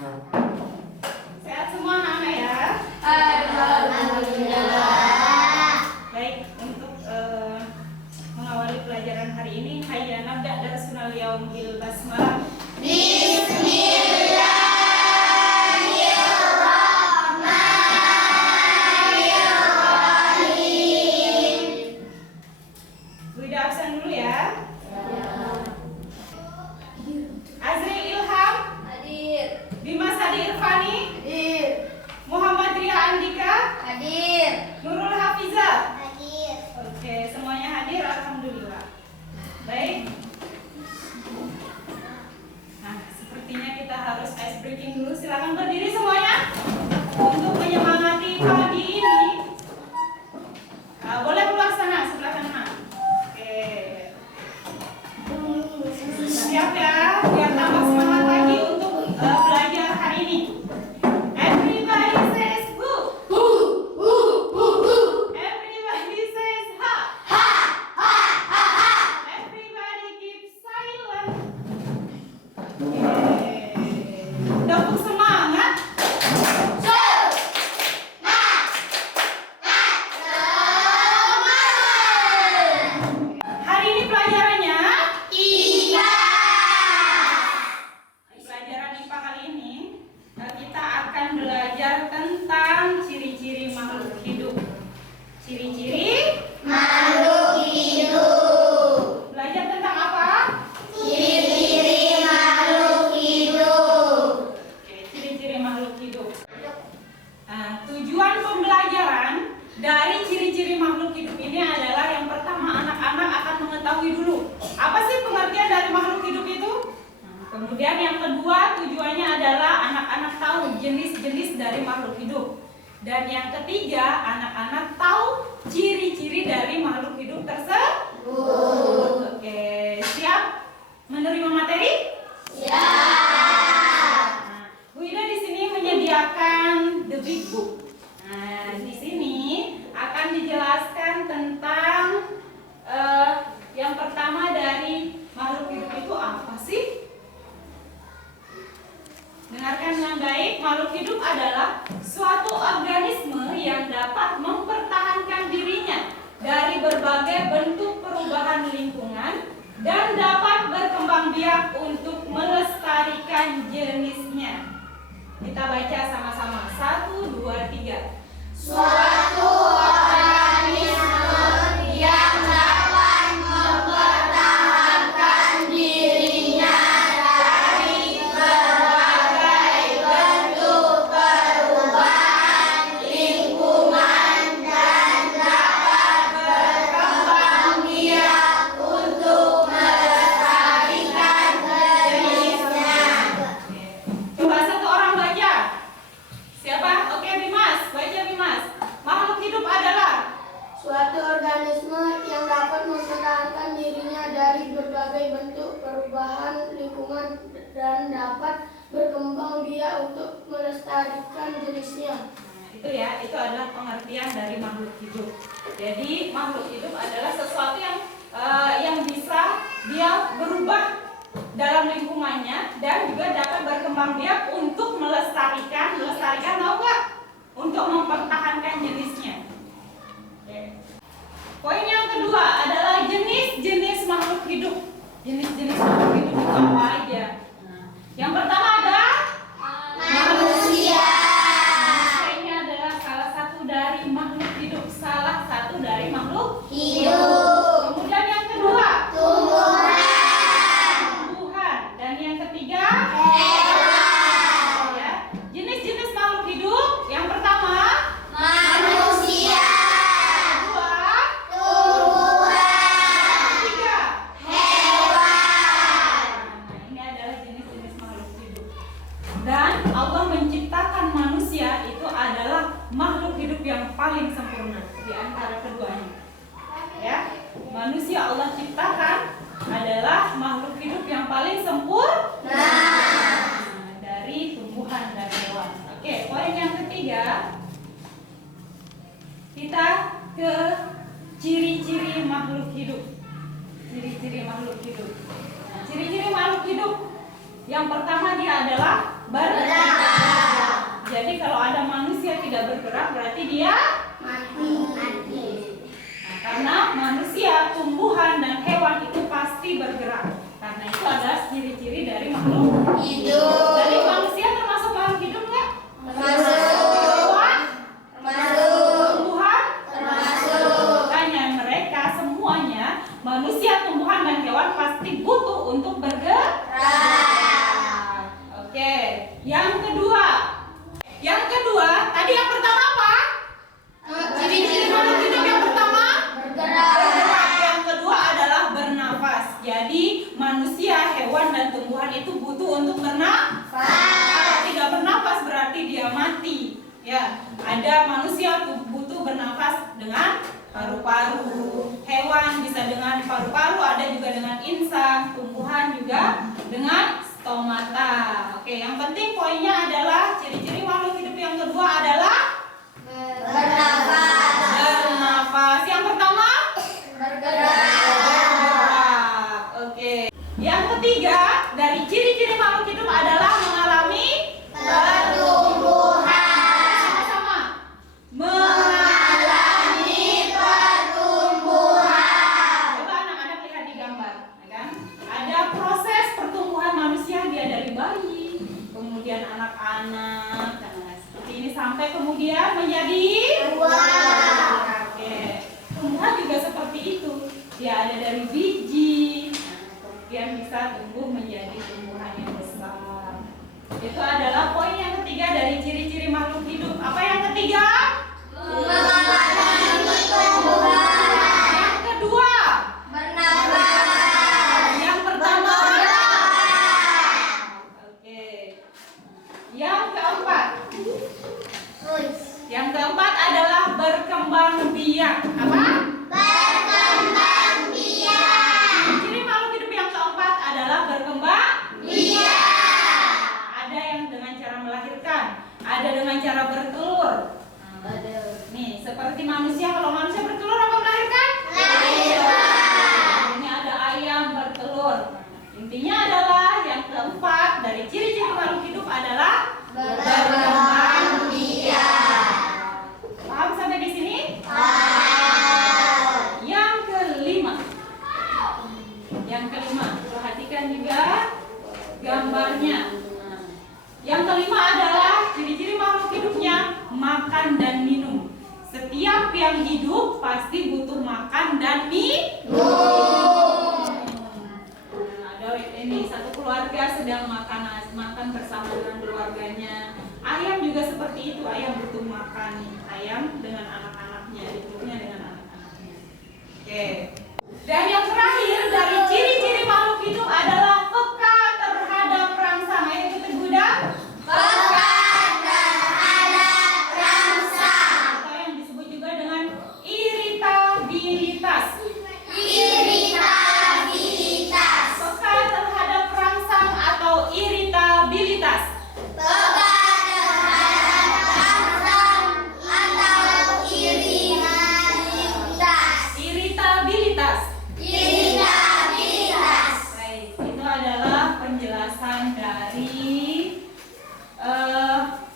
Sehat semua anak-anak ya? Alhamdulillah. Baik, untuk mengawali pelajaran hari ini, hayya nabda darsunal yaum bil basmalah. Bismillahirrahmanirrahim. Bu Ida absen dulu ya. Azri Ilham, Hadir. Dimas Hadi Irfani, Hadir. Muhammad Ria Andika, Hadir. Nurul Hafiza. Hadir. Oke, semuanya hadir, alhamdulillah. Baik. Nah, sepertinya kita harus ice breaking dulu. Silakan berdiri semuanya untuk menyemangati pagi ini. Boleh keluar sana, sebelah sana. Oke. Siap ya, biar tambah semangat lagi untuk belajar hari ini. Everybody says who. Everybody says ha. Everybody keep silent. Oke. Tepuk semangat. Hari ini pelajarannya pelajaran IPA kali ini kita akan belajar tentang ciri-ciri makhluk hidup. Ciri-ciri Makhluk hidup. belajar tentang apa? Ciri-ciri makhluk hidup. Oke, ciri-ciri makhluk hidup. Nah, tujuan pembelajaran dari ciri-ciri makhluk hidup ini adalah yang pertama anak-anak akan mengetahui dulu apa sih pengertian dari makhluk hidup itu. Kemudian yang kedua tujuannya adalah anak-anak tahu jenis-jenis dari makhluk hidup. Dan yang ketiga anak-anak tahu ciri-ciri dari makhluk hidup tersebut. Oke, siap menerima materi? Nah, Bu Ida di sini menyediakan the big book. Nah, di sini akan dijelaskan tentang yang pertama dari makhluk hidup itu apa sih? Dengarkan dengan baik, makhluk hidup adalah suatu organisme yang dapat mempertahankan dirinya dari berbagai bentuk perubahan lingkungan dan dapat berkembang biak untuk melestarikan jenisnya. Kita baca sama-sama. 1, 2, 3. Suatu organisme yang dapat mempertahankan dirinya dari berbagai bentuk perubahan lingkungan dan dapat berkembang biak untuk melestarikan jenisnya. Coba satu orang baca. Siapa? Oke, Bimas. Baca Bimas. Makhluk hidup adalah Suatu organisme yang dapat mempertahankan dirinya dari berbagai bentuk perubahan lingkungan dan dapat berkembang biak untuk melestarikan jenisnya. itu ya, itu adalah pengertian dari makhluk hidup. Jadi makhluk hidup adalah sesuatu yang bisa dia berubah dalam lingkungannya dan juga dapat berkembang biak untuk melestarikan tahu nggak? Untuk mempertahankan jenisnya. Oke. Poin yang kedua adalah jenis-jenis makhluk hidup. Jenis-jenis makhluk hidup itu apa aja? Nah, yang pertama ada Manusia. manusia. Ini adalah salah satu dari makhluk hidup. Salah satu dari makhluk. Hidup. Kemudian yang kedua Tumbuhan. tumbuhan. Dan yang ketiga Hewan. ya. Jenis-jenis makhluk hidup. Yang pertama Manusia. kedua, Tumbuhan. ketiga. Hewan. Nah, ini adalah jenis-jenis makhluk hidup. Dan Allah menciptakan manusia itu adalah makhluk hidup yang paling sempurna di antara keduanya. Ya, manusia Allah ciptakan adalah makhluk hidup yang paling sempurna dari tumbuhan dan hewan. Oke, poin yang ketiga kita ke ciri-ciri makhluk hidup. Ciri-ciri makhluk hidup. Nah, ciri-ciri makhluk hidup yang pertama dia adalah beraktivitas. Jadi kalau ada manusia tidak bergerak berarti dia Mati. Nah, karena manusia, tumbuhan dan hewan itu pasti bergerak. Karena itu adalah ciri-ciri dari makhluk Hidup. Jadi manusia termasuk makhluk hidup nggak? Termasuk. Hewan? Termasuk. Tumbuhan? Termasuk. Makanya mereka semuanya, manusia, tumbuhan dan hewan pasti butuh untuk bergerak. Oke, yang kedua. Yang kedua, tadi yang pertama apa? Ciri-ciri makhluk hidup yang pertama? Bergerak. Yang kedua adalah bernafas. Jadi manusia, hewan dan tumbuhan itu butuh untuk bernafas. Kalau tidak bernafas berarti dia mati. Ya, ada manusia butuh bernafas dengan paru-paru. Hewan bisa dengan paru-paru, ada juga dengan insang. Tumbuhan juga dengan stomata. Oke, yang penting poinnya adalah ciri-ciri makhluk hidup yang kedua adalah bernafas. Yang pertama bergerak. Oke. Yang ketiga dari ciri-ciri makhluk hidup adalah mengalami Pertumbuhan. sama-sama. Mengalami pertumbuhan. Coba anak-anak lihat di gambar, ya kan? Ada proses pertumbuhan manusia dia dari bayi, kemudian anak-anak, nah, seperti ini sampai kemudian menjadi Oke. Tumbuhan juga seperti itu. Dia ada dari biji, nah, kemudian bisa tumbuh menjadi tumbuhan yang besar. Itu adalah poin yang ketiga dari ciri-ciri makhluk hidup. Apa yang ketiga? Mengalami pertumbuhan. Yang kedua. Bernafas. Yang pertama. Oke. Yang keempat. Yang keempat adalah berkembang biak. Apa? Berkembang biak. Ciri makhluk hidup yang keempat adalah berkembang. Biak. Ada yang dengan cara melahirkan, ada dengan cara bertelur. Nih, seperti manusia, kalau manusia bertelur apa melahirkan? Melahirkan. Ini ada ayam bertelur. Intinya adalah yang keempat dari ciri-ciri makhluk hidup adalah Berkembang biak. Paham sampai di sini? Yang kelima, perhatikan juga gambarnya. Yang kelima adalah ciri-ciri makhluk hidupnya makan dan minum. Setiap yang hidup pasti butuh makan dan minum. Ada ini satu keluarga sedang makan bersama dengan keluarganya. Ayam juga seperti itu, ayam butuh makan. Ayam dengan anak-anaknya, hidupnya dengan anak-anaknya. Oke. Dan yang terakhir dari ciri-ciri makhluk hidup adalah peka terhadap rangsang. Ayo kita gudang. Peka terhadap rangsang. Atau yang disebut juga dengan iritabilitas. Iritabilitas. Peka terhadap rangsang atau iritabilitas. Peka terhadap rangsang atau iritabilitas. Iritabilitas. Iritabilitas. Baik, itu adalah penjelasan dari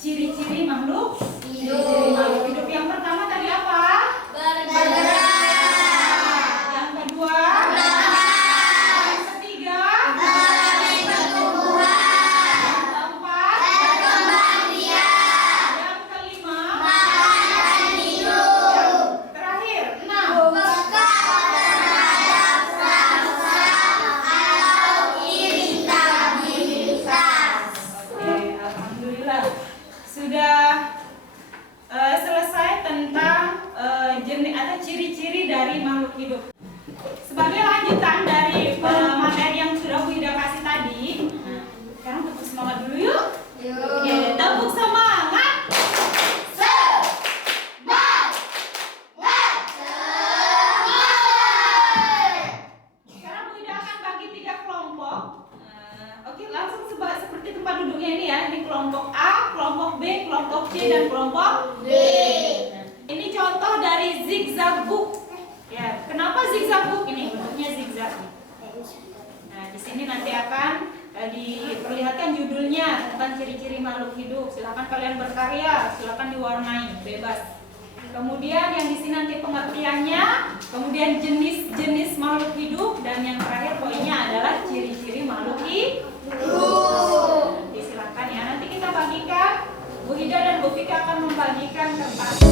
ciri-ciri makhluk Hidup. makhluk hidup. Yang pertama tadi apa? Bergerak. Yang kedua? Bernafas. Yang ketiga? Mengalami pertumbuhan. Yang keempat? Berkembang biak. Yang kelima? Makan dan minum. Terakhir, 6. Peka terhadap rangsang atau iritabilitas. Oke, alhamdulillah sudah selesai tentang jenis atau ciri-ciri dari makhluk hidup. Sebagai lanjutan dari materi yang sudah Bu Ida kasih tadi, sekarang tepuk semangat dulu yuk. Oke, tepuk semangat. Sekarang Bu Ida akan bagi 3 kelompok. Oke, langsung seperti tempat duduknya ini ya. Ini kelompok A, kelompok B, kelompok C, dan kelompok B. Ini contoh dari zigzag book. Ya, kenapa zigzag book ini? Bentuknya zigzag. Nah, di sini nanti akan diperlihatkan judulnya tentang ciri-ciri makhluk hidup. Silakan kalian berkarya, silakan diwarnai, bebas. Kemudian yang di sini nanti pengertiannya, kemudian jenis-jenis makhluk hidup, dan yang terakhir poinnya adalah ciri-ciri makhluk hidup. Silakan ya, nanti kita bagikan. Bu Hida dan Bu Fika akan membagikan kertas.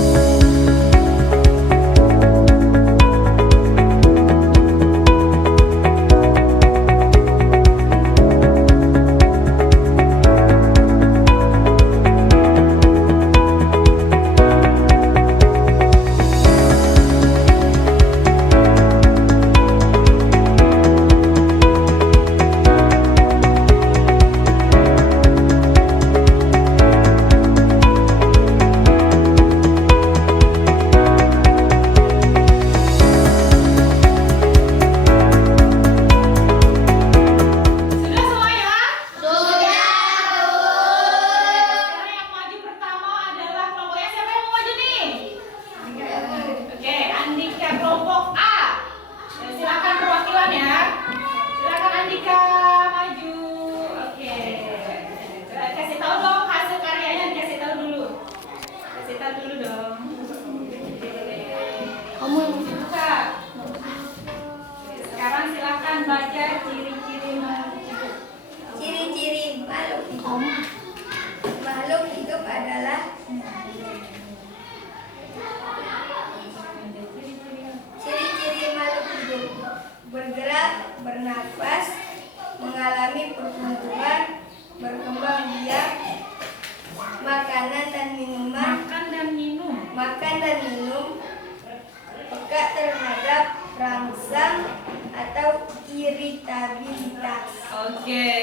Sekarang silakan baca ciri-ciri makhluk hidup. Ciri-ciri makhluk hidup. Makhluk hidup adalah ciri-ciri makhluk hidup: bergerak, bernafas, mengalami pertumbuhan, berkembang biak, makanan dan minuman, makan dan minum, peka terhadap rangsang atau iritabilitas. Oke,